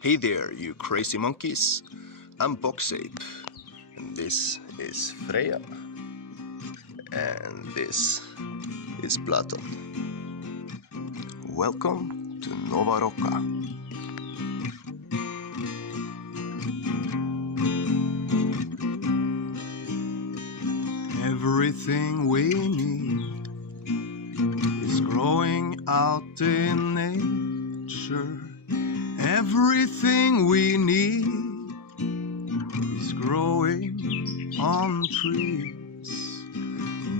Hey there, you crazy monkeys. I'm Boxape, and this is Freya, and this is Platon. Welcome to Nova Roca. Everything we need is growing out in nature. Everything we need is growing on trees.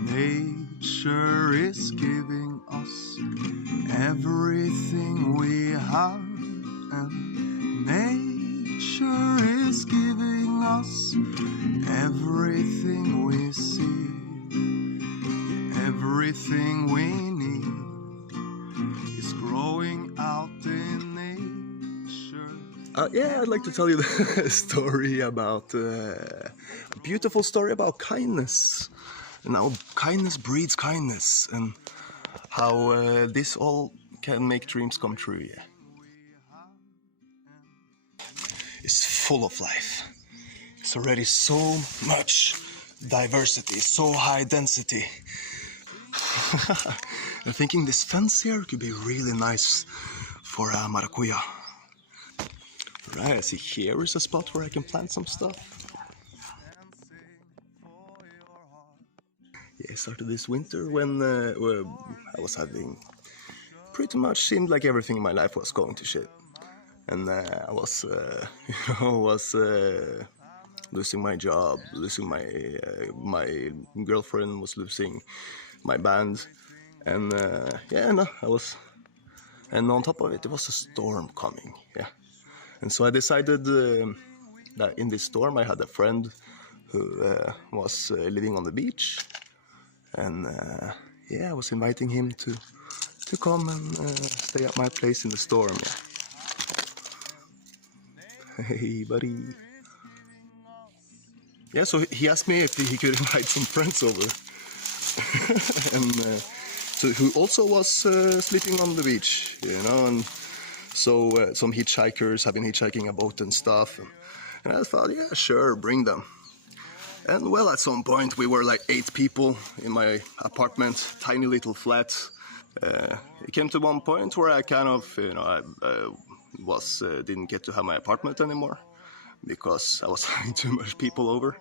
Nature is giving us everything we have, and nature is giving us everything we see. Everything we need is growing out in nature. Yeah, I'd like to tell you a story about a beautiful story about kindness, and how kindness breeds kindness, and how this all can make dreams come true. Yeah, it's full of life. It's already so much diversity, so high density. I'm thinking this fence here could be really nice for a maracuya. Right, I see here is a spot where I can plant some stuff. Yeah, I started this winter when I was having pretty much seemed like everything in my life was going to shit, and I was, losing my job, losing my girlfriend, was losing my band, and I was, and on top of it, there was a storm coming. Yeah, and so I decided that in this storm, I had a friend who was living on the beach, and I was inviting him to come and stay at my place in the storm. Yeah. Hey, buddy. Yeah, so he asked me if he could invite some friends over, and so who also was sleeping on the beach, and so some hitchhikers have been hitchhiking a boat and stuff, and I thought, yeah, sure, bring them. And well, at some point we were like 8 people in my apartment, tiny little flat. It came to one point where I kind of, didn't get to have my apartment anymore because I was having too much people over.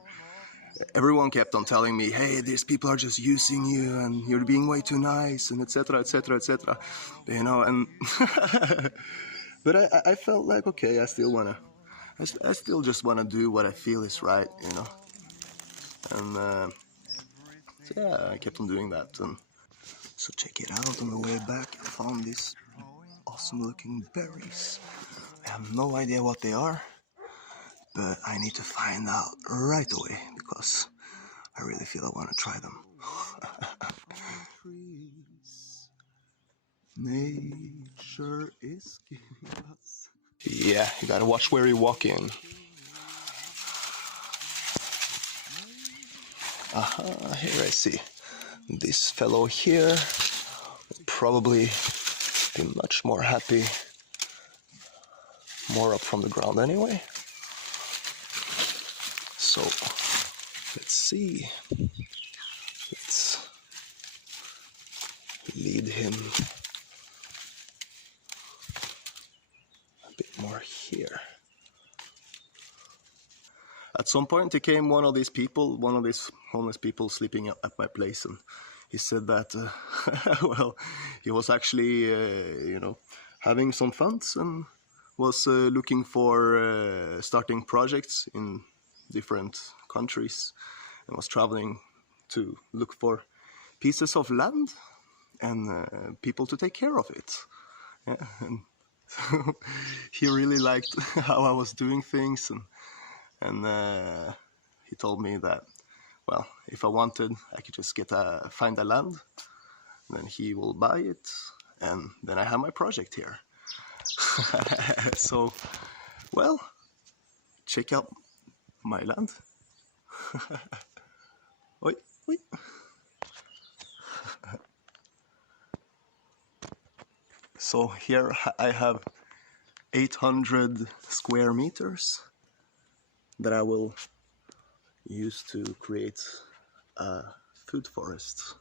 Everyone kept on telling me, hey, these people are just using you and you're being way too nice, and etc, etc, etc. And but I felt like, okay, I still just wanna do what I feel is right, and so yeah, I kept on doing that. And so check it out, on the way back I found these awesome looking berries. I have no idea what they are, but I need to find out right away because I really feel I want to try them. Nature is giving us. Yeah, you gotta watch where you walk in. Here I see. This fellow here will probably be much more happy, more up from the ground anyway. So, let's see. Let's lead him a bit more here. At some point, there came one of these homeless people sleeping at my place, and he said that, well, he was actually, having some funds and was looking for starting projects in different countries, and was traveling to look for pieces of land and people to take care of it. Yeah, and so he really liked how I was doing things, and he told me that, well, if I wanted, I could just find a land, then he will buy it, and then I have my project here. So, well, check out my land. Oi, oi. So here I have 800 square meters that I will use to create a food forest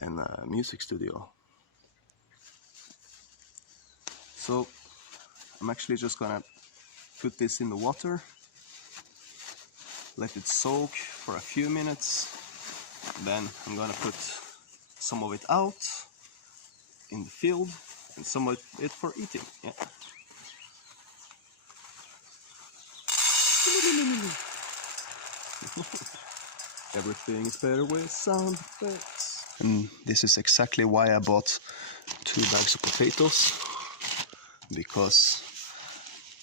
and a music studio. So I'm actually just gonna put this in the water, let it soak for a few minutes, then I'm gonna put some of it out in the field and some of it for eating. Yeah. Everything is better with sound effects. And this is exactly why I bought 2 bags of potatoes, because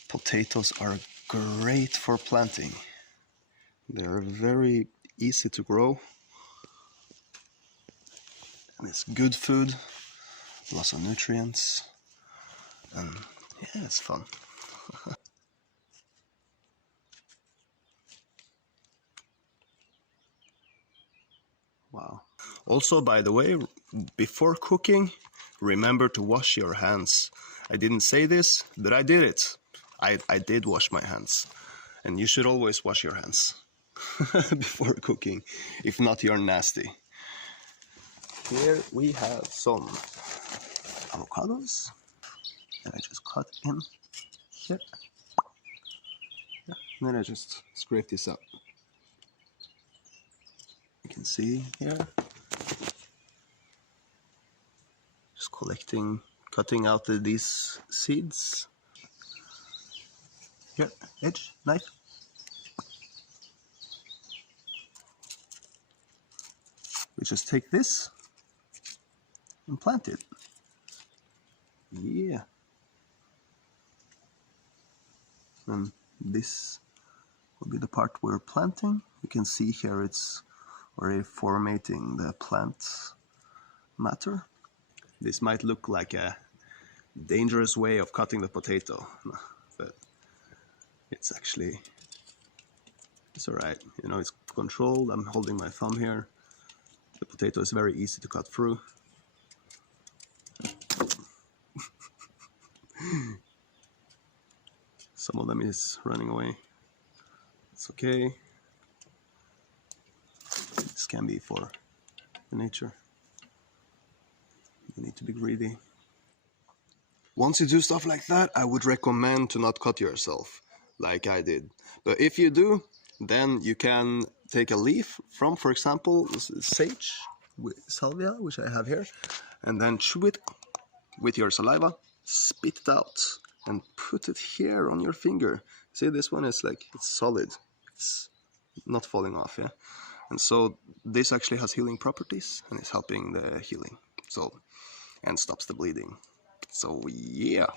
potatoes are great for planting. They're very easy to grow, and it's good food, lots of nutrients, and yeah, it's fun. Wow. Also, by the way, before cooking, remember to wash your hands. I didn't say this, but I did it. I did wash my hands. And you should always wash your hands before cooking. If not, you're nasty. Here we have some avocados that I just cut in here. Yeah. And then I just scrape this up. You can see here. Just cutting out these seeds. Here, edge, knife. We just take this and plant it. Yeah. And this will be the part we're planting. You can see here it's already formatting the plant matter. This might look like a dangerous way of cutting the potato, but it's alright. You know, it's controlled. I'm holding my thumb here. The potato is very easy to cut through. Some of them is running away. It's okay. This can be for the nature. You need to be greedy. Once you do stuff like that, I would recommend to not cut yourself, like I did. But if you do, then you can take a leaf from, for example, sage, salvia, which I have here, and then chew it with your saliva, spit it out, and put it here on your finger. See, this one is like, it's solid. It's not falling off, yeah? And so this actually has healing properties and is helping the healing. So, and stops the bleeding. So yeah.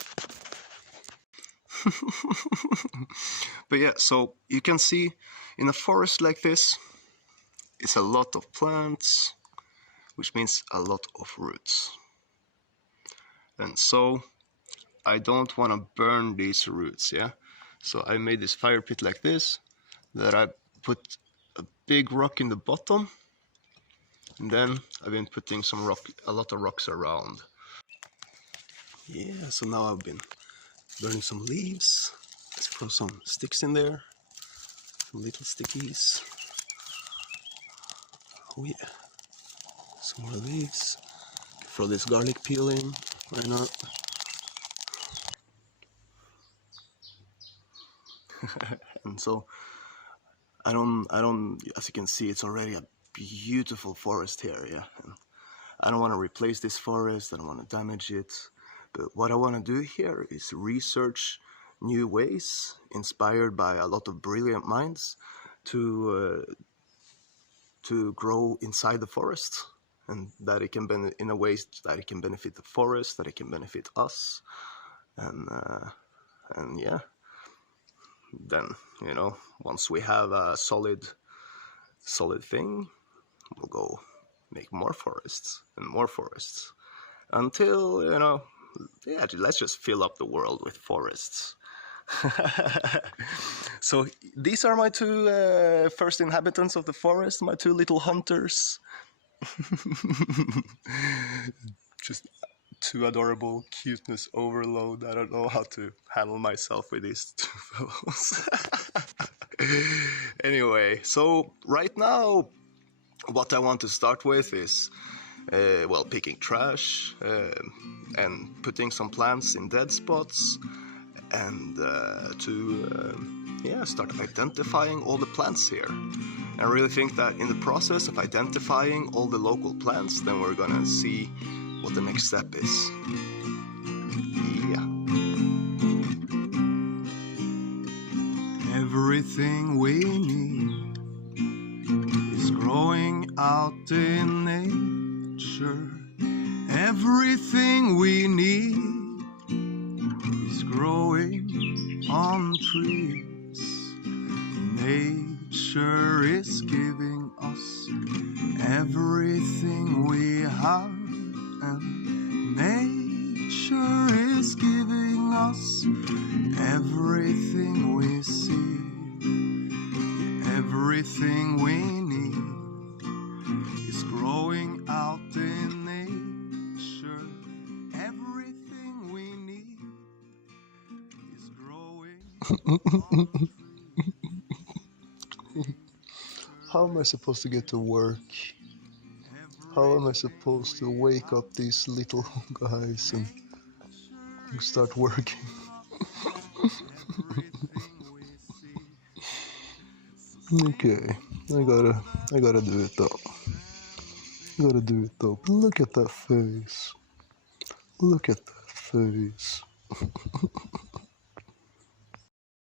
But yeah, so you can see in a forest like this, it's a lot of plants, which means a lot of roots. And so I don't want to burn these roots, yeah? So I made this fire pit like this, that I put a big rock in the bottom, and then I've been putting a lot of rocks around. Yeah, so now I've been burning some leaves. Let's throw some sticks in there, some little stickies. Oh yeah, some more leaves. Throw this garlic peel in, why not? And so I don't, as you can see, it's already a beautiful forest here, yeah. And I don't want to replace this forest, I don't want to damage it, but what I want to do here is research new ways, inspired by a lot of brilliant minds, to grow inside the forest, and that it can in a way that it can benefit the forest, that it can benefit us, and yeah. Then, you know, once we have a solid thing, we'll go make more forests and more forests until, you know, yeah, let's just fill up the world with forests. So these are my 2 first inhabitants of the forest, my 2 little hunters. Just too adorable, cuteness overload. I don't know how to handle myself with these two fellows. Anyway, so right now, what I want to start with is, well, picking trash and putting some plants in dead spots, and to start identifying all the plants here. I really think that in the process of identifying all the local plants, then we're gonna see what the next step is. Yeah. Everything we need is growing out in nature. Everything we need is growing on trees. Nature is giving us everything we have, and nature is giving us everything we see. Everything we need is growing out in nature. Everything we need is growing. How am I supposed to get to work? How am I supposed to wake up these little guys and start working? Okay, I gotta do it though. Gotta do it though. But look at that face. Look at that face.